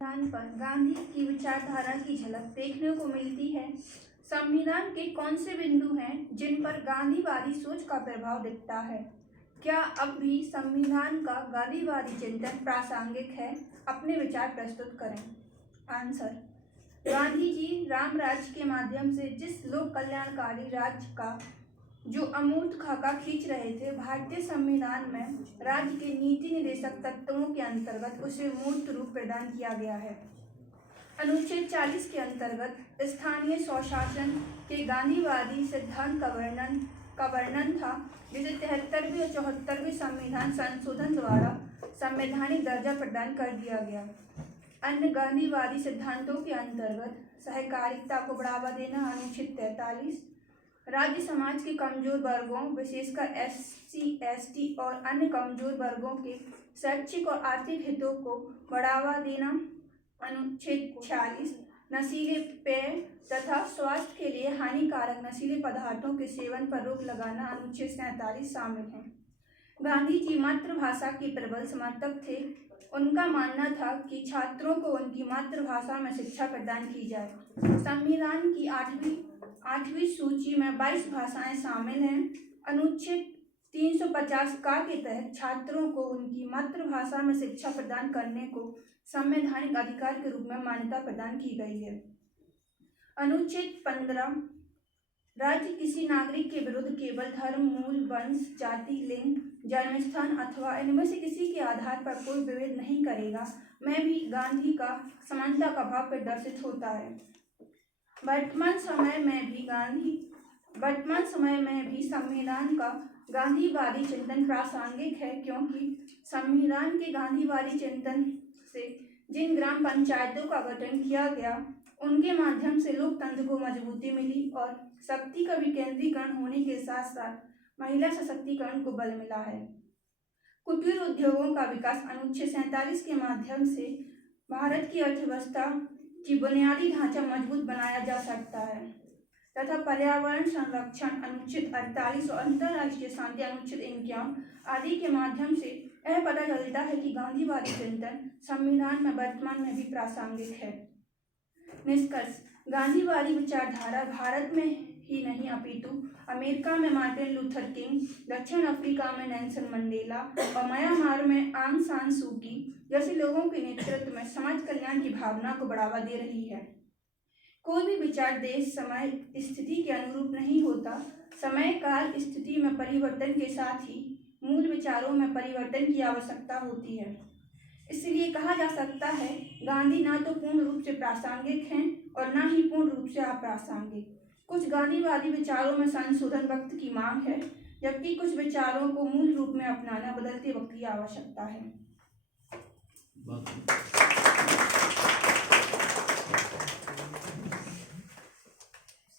संविधान पर गांधी की विचारधारा की झलक देखने को मिलती है। संविधान के कौन से बिंदु हैं जिन पर गांधीवादी सोच का प्रभाव दिखता है? क्या अब भी संविधान का गांधीवादी चिंतन प्रासंगिक है? अपने विचार प्रस्तुत करें। आंसर: गांधी जी राम राज्य के माध्यम से जिस लोक कल्याणकारी राज्य का जो अमूर्त खाका खींच रहे थे, भारतीय संविधान में राज्य के नीति निर्देशक तत्वों के अंतर्गत उसे मूर्त रूप प्रदान किया गया है। अनुच्छेद 40 के अंतर्गत स्थानीय स्वशासन के गांधीवादी सिद्धांत का वर्णन था, जिसे 73वें और 74वें संविधान संशोधन द्वारा संवैधानिक दर्जा प्रदान कर दिया गया। अन्य गांधीवादी सिद्धांतों के अंतर्गत सहकारिता को बढ़ावा देना, अनुच्छेद 43, राज्य समाज के कमजोर वर्गों विशेषकर SC, ST और अन्य कमजोर वर्गों के शैक्षिक और आर्थिक हितों को बढ़ावा देना, अनुच्छेद 46, नशीले पेय तथा स्वास्थ्य के लिए हानिकारक नशीले पदार्थों के सेवन पर रोक लगाना, अनुच्छेद 47 शामिल हैं। गांधी जी मातृभाषा के प्रबल समर्थक थे। उनका मानना था कि छात्रों को उनकी मातृभाषा में शिक्षा प्रदान की जाए। संविधान की आठवीं सूची में 22 भाषाएं शामिल हैं। अनुच्छेद 350 का के तहत छात्रों को उनकी मातृभाषा में शिक्षा प्रदान करने को संवैधानिक अधिकार के रूप में मान्यता प्रदान की गई है। अनुच्छेद 15, राज्य किसी नागरिक के विरुद्ध केवल धर्म, मूल, वंश, जाति, लिंग, जन्मस्थान अथवा इनमें से किसी के आधार पर कोई विभेद नहीं करेगा में भी गांधी का समानता का भाव प्रदर्शित होता है। वर्तमान समय में भी संविधान का गांधीवादी चिंतन प्रासंगिक है, क्योंकि संविधान के गांधीवादी चिंतन से जिन ग्राम पंचायतों का गठन किया गया, उनके माध्यम से लोकतंत्र को मजबूती मिली और शक्ति का विकेंद्रीकरण होने के साथ साथ महिला सशक्तिकरण को बल मिला है। कुटीर उद्योगों का विकास, अनुच्छेद 47 के माध्यम से भारत की अर्थव्यवस्था की बुनियादी ढांचा मजबूत बनाया जा सकता है तथा पर्यावरण संरक्षण, अनुच्छेद 48 और अंतर्राष्ट्रीय शांति, अनुच्छेद 51 आदि के माध्यम से यह पता चलता है कि गांधीवादी चिंतन संविधान में वर्तमान में भी प्रासंगिक है। निष्कर्ष: गांधीवादी विचारधारा भारत में ही नहीं अपितु अमेरिका में मार्टिन लूथर किंग, दक्षिण अफ्रीका में नेल्सन मंडेला और म्यांमार में आंग सान सू की जैसे लोगों के नेतृत्व में समाज कल्याण की भावना को बढ़ावा दे रही है। कोई भी विचार देश, समय, स्थिति के अनुरूप नहीं होता। समय, काल, स्थिति में परिवर्तन के साथ ही मूल विचारों में परिवर्तन की आवश्यकता होती है। इसलिए कहा जा सकता है, गांधी ना तो पूर्ण रूप से प्रासंगिक हैं और ना ही पूर्ण रूप से अप्रासंगिक। कुछ गांधीवादी विचारों में संशोधन वक्त की मांग है, जबकि कुछ विचारों को मूल रूप में अपनाना बदलते वक्त की आवश्यकता है।